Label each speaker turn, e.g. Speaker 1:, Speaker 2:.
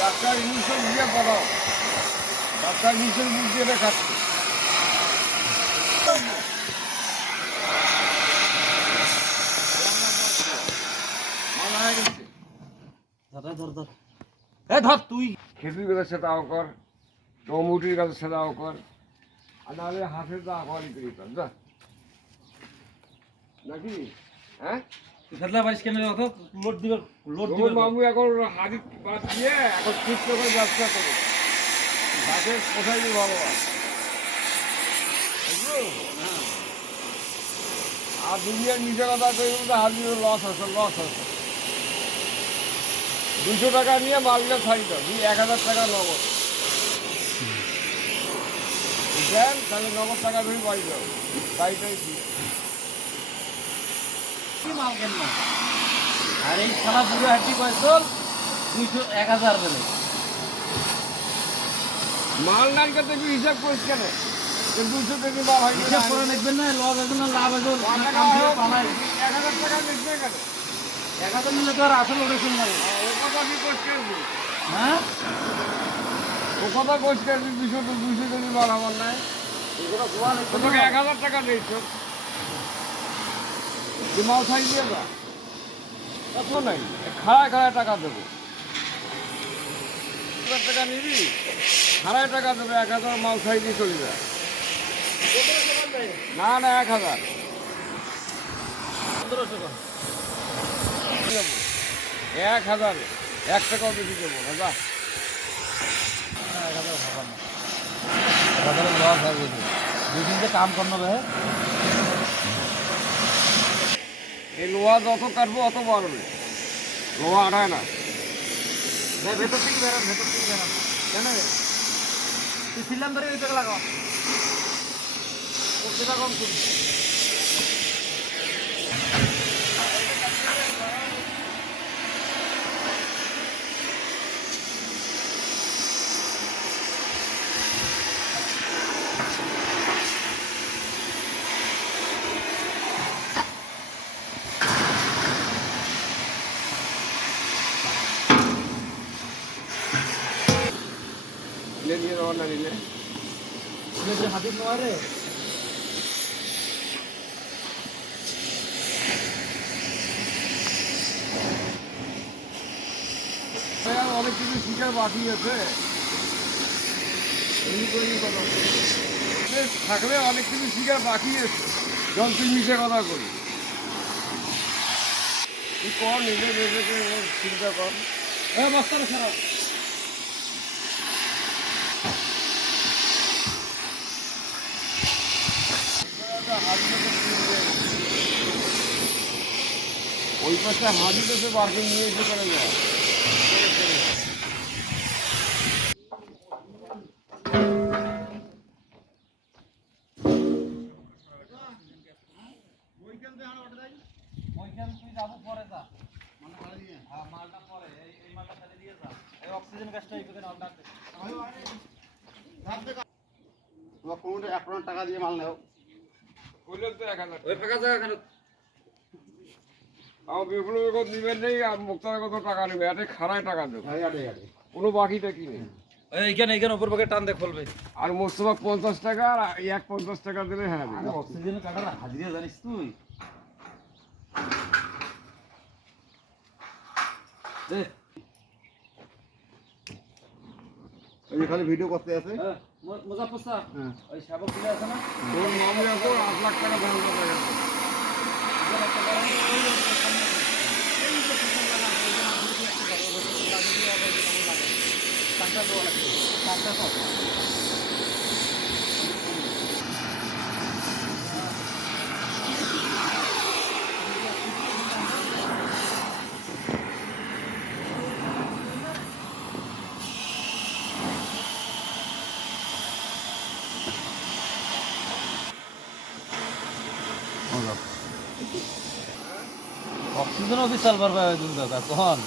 Speaker 1: Doctor injection দিয়ে পড়াও doctor injection মুখ দিয়ে এটা খাচ্ছে গেছে
Speaker 2: ধর। তুই।
Speaker 1: খেজুর গাছের সাথে আও কর টমুটির গাছের সাথে আও কর আর নাহলে হাতের তো আওয়ারই করি। যা। নাকি? হ্যাঁ?
Speaker 2: ফেতলা পারিস কেন অত লোড দিবে লোড দিবে
Speaker 1: বাবু এখন হাড়ি বাদ দিয়ে এখন করে ব্যবসা করে কোথায় ভালো আর দুনিয়ার নিজে কথা বলতে হাজির লস আছে লস আছে দুশো টাকা নিয়ে মালটা ছাড়ি দাও দুই এক হাজার টাকা নগদ। দেন তাহলে নগদ টাকা ধরে বাড়ি দাও বাড়িটাই দিয়ে।
Speaker 2: কি মাল কেন? আর এই সারা পুরো হাঁটি কয়সল দুইশো এক হাজার বেলে।
Speaker 1: মাল করতে কি হিসাব করিস কেন? দুশো কেজি মাল হয়
Speaker 2: হিসাব করে দেখবেন না লস আছে না লাভ আছে কাম থেকে পালাই
Speaker 1: এক হাজার টাকা নিচ্ছে কেন?
Speaker 2: এক হাজার নিলে তো আর আসল লাগে
Speaker 1: ও কথা কি কোচ
Speaker 2: হ্যাঁ?
Speaker 1: ও কথা করবি দুশো তো দুশো কেজি মাল আমার নাই। তোকে এক হাজার টাকা দিয়েছ। মাল ছাই দিয়ে যা। কত নাই, খাড়ায় খাড়ায় টাকা দেবো। হাজার টাকা নিবি, খাড়ায় টাকা দেবে, এক হাজার মাল ছাই দিয়ে চলে যা। না না, এক হাজার। এক হাজার, এক টাকাও বেশি দেবো না, যা।
Speaker 2: এক হাজার ভাবার না। এক হাজারের লস হবে দুই দিন যে কাম করতে হবে
Speaker 1: এই লোহা যত কাটবো অত বাড়বে। লোহা আড়ায় না।
Speaker 2: ভেতর থেকে বেরান ভেতর থেকে বেরান কেন তুই ছিলাম ধরে ওই টাকা লাগাও কম করবি।
Speaker 1: নিয়ে নিয়ে যাওয়ার না নিলে
Speaker 2: হাতির
Speaker 1: অনেক কিছু শিকার বাকি আছে। থাকলে অনেক কিছু শিকার বাকি আছে। যখন তুই মিশে কথা করি তুই কর, নিজে নিজেকে চিন্তা কর।
Speaker 2: এ বস্তাটা সরাও
Speaker 1: ওই পাশে হাজিতে সে পার্কিং নিয়ে এসে করে যায়
Speaker 2: ওইখান তুই যাব পরে যা। হ্যাঁ, মালটা পরে। এই এই মালটা ফেলে দিয়ে এই অক্সিজেন গ্যাসটা এই পেছনে অর্ডার
Speaker 3: তোমার কোনোটা এক হাজার টাকা দিয়ে মাল নেও?
Speaker 1: তো এক হাজার
Speaker 2: ওই ফাঁকা জায়গা কেন?
Speaker 1: আমার বিপ্লবের কথা নিবেন নেই আর মুক্তার কত টাকা নেবে? এতে খারায় টাকা দেবো। কোনো বাকিটা কি নেই?
Speaker 2: এইখানে এইখানে উপর পাকে টান দে খুলবে।
Speaker 1: আর মোস্তফা পঞ্চাশ টাকা আর এক পঞ্চাশ টাকা দিলে হ্যাঁ দেবে।
Speaker 2: অক্সিজেন হাজিরা জানিস তুই। দে।
Speaker 3: খালি ভিডিও করতে আছে।
Speaker 2: হ্যাঁ মুজাফর স্যার
Speaker 3: হ্যাঁ।
Speaker 2: ওই সাবক আছে না?
Speaker 1: আট লাখ টাকা করে গেছে
Speaker 2: এখানে একটা বড় মতো ওই যে সামনে এই যে পিছন লাগা আছে, ওই যে আমাদের কি একটা ঘর, ওই যে লাগিয়ে দিয়ে আবার ওই যে কামড় লাগে। কানটা দেওয়া লাগবে, কানটা সব। অক্সিজেনও বিশাল পারবে দুর্গা কখন